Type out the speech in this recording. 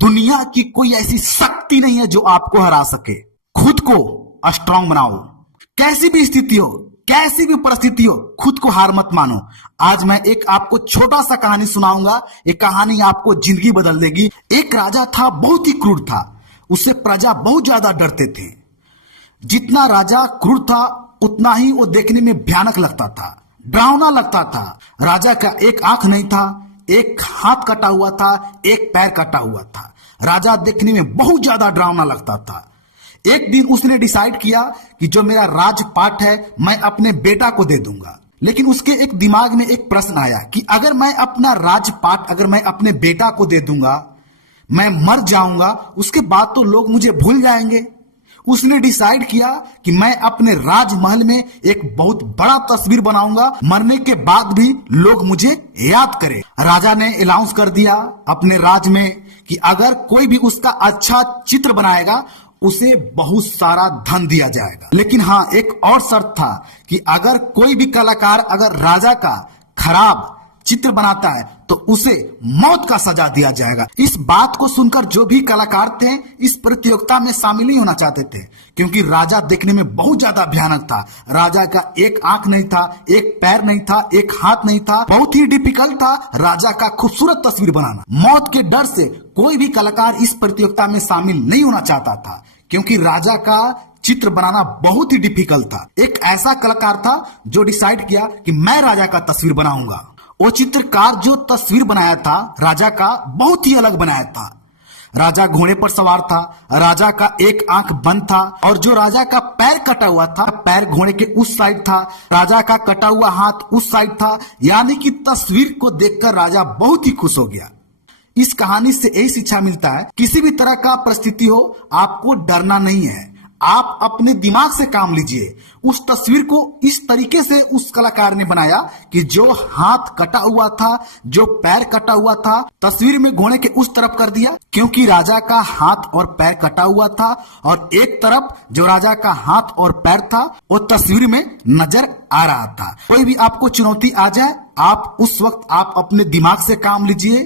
दुनिया की कोई ऐसी शक्ति नहीं है जो आपको हरा सके। खुद को स्ट्रांग बनाओ, कैसी भी स्थिति हो, कैसी भी परिस्थिति हो, खुद को हार मत मानो। आज मैं एक आपको छोटा सा कहानी सुनाऊंगा। ये कहानी आपको जिंदगी बदल देगी। एक राजा था, बहुत ही क्रूर था। उससे प्रजा बहुत ज्यादा डरते थे। जितना राजा क्रूर था उतना ही वो देखने में भयानक लगता था, डरावना लगता था। राजा का एक आंख नहीं था, एक हाथ कटा हुआ था, एक पैर कटा हुआ था। राजा देखने में बहुत ज्यादा डरावना लगता था। एक दिन उसने डिसाइड किया कि जो मेरा राजपाट है मैं अपने बेटा को दे दूंगा। लेकिन उसके एक दिमाग में एक प्रश्न आया कि अगर मैं अपना राजपाट अगर मैं अपने बेटा को दे दूंगा, मैं मर जाऊंगा, उसके बाद तो लोग मुझे भूल जाएंगे। उसने डिसाइड किया कि मैं अपने राजमहल में एक बहुत बड़ा तस्वीर बनाऊंगा, मरने के बाद भी लोग मुझे याद करें। राजा ने अनाउंस कर दिया अपने राज में कि अगर कोई भी उसका अच्छा चित्र बनाएगा उसे बहुत सारा धन दिया जाएगा। लेकिन हाँ, एक और शर्त था कि अगर कोई भी कलाकार अगर राजा का खराब चित्र बनाता है तो उसे मौत का सजा दिया जाएगा। इस बात को सुनकर जो भी कलाकार थे इस प्रतियोगिता में शामिल नहीं होना चाहते थे, क्योंकि राजा देखने में बहुत ज्यादा भयानक था। राजा का एक आंख नहीं था, एक पैर नहीं था, एक हाथ नहीं था। बहुत ही डिफिकल्ट था राजा का खूबसूरत तस्वीर बनाना। मौत के डर से कोई भी कलाकार इस प्रतियोगिता में शामिल नहीं होना चाहता था, क्योंकि राजा का चित्र बनाना बहुत ही डिफिकल्ट था। एक ऐसा कलाकार था जो डिसाइड किया कि मैं राजा का तस्वीर बनाऊंगा। वो चित्रकार जो तस्वीर बनाया था राजा का, बहुत ही अलग बनाया था। राजा घोड़े पर सवार था, राजा का एक आंख बंद था, और जो राजा का पैर कटा हुआ था, पैर घोड़े के उस साइड था, राजा का कटा हुआ हाथ उस साइड था। यानी कि तस्वीर को देखकर राजा बहुत ही खुश हो गया। इस कहानी से यही शिक्षा मिलता है, किसी भी तरह का परिस्थिति हो आपको डरना नहीं है। आप अपने दिमाग से काम लीजिए। उस तस्वीर को इस तरीके से उस कलाकार ने बनाया कि जो हाथ कटा हुआ था, जो पैर कटा हुआ था, तस्वीर में घोड़े के उस तरफ कर दिया, क्योंकि राजा का हाथ और पैर कटा हुआ था, और एक तरफ जो राजा का हाथ और पैर था वो तस्वीर में नजर आ रहा था। कोई भी आपको चुनौती आ जाए, आप उस वक्त आप अपने दिमाग से काम लीजिए।